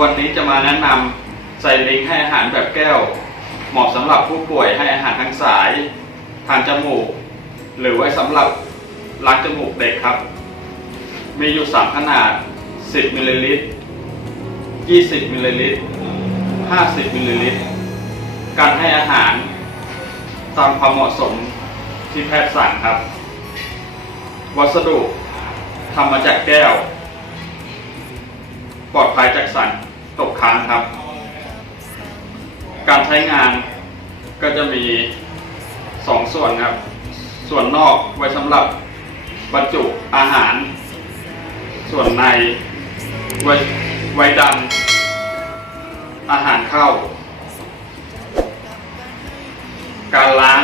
วันนี้จะมาแนะนำใส่ลิงให้อาหารแบบแก้ว เหมาะสำหรับผู้ป่วยให้อาหารทางสาย ทางจมูก หรือไว้สำหรับล้างจมูกเด็กครับ มีอยู่ 3 ขนาด 10มิลลิลิตร 20มิลลิลิตร 50มิลลิลิตร การให้อาหาร ตามความเหมาะสมที่แพทย์สั่งครับ วัสดุทำมาจากแก้ว ปลอดภัยจากสาร ตกค้างครับ การใช้งานก็จะมีสองส่วนครับ ส่วนนอกไว้สำหรับบรรจุอาหาร ส่วนในไว้ไว้ดัน อาหารเข้า การล้าง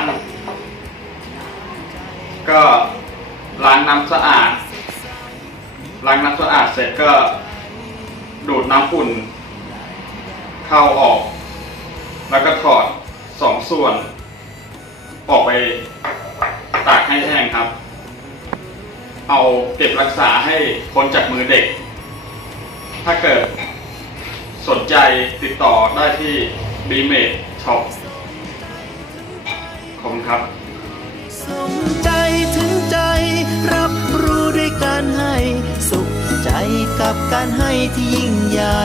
ก็ล้างน้ำสะอาดล้างน้ำสะอาดเสร็จก็ดูดน้ำฝุ่น เข้าออก แล้วก็ถอดสองส่วน ออกไปตากให้แห้งครับ เอาเก็บรักษาให้พ้นจากมือเด็ก ถ้าเกิดสนใจติดต่อได้ที่ b m a d Shop ขอบคุณครับสมใจถึงใจ รับรู้ด้วยการให้ สุขใจกับการให้ที่ยิ่งใหญ่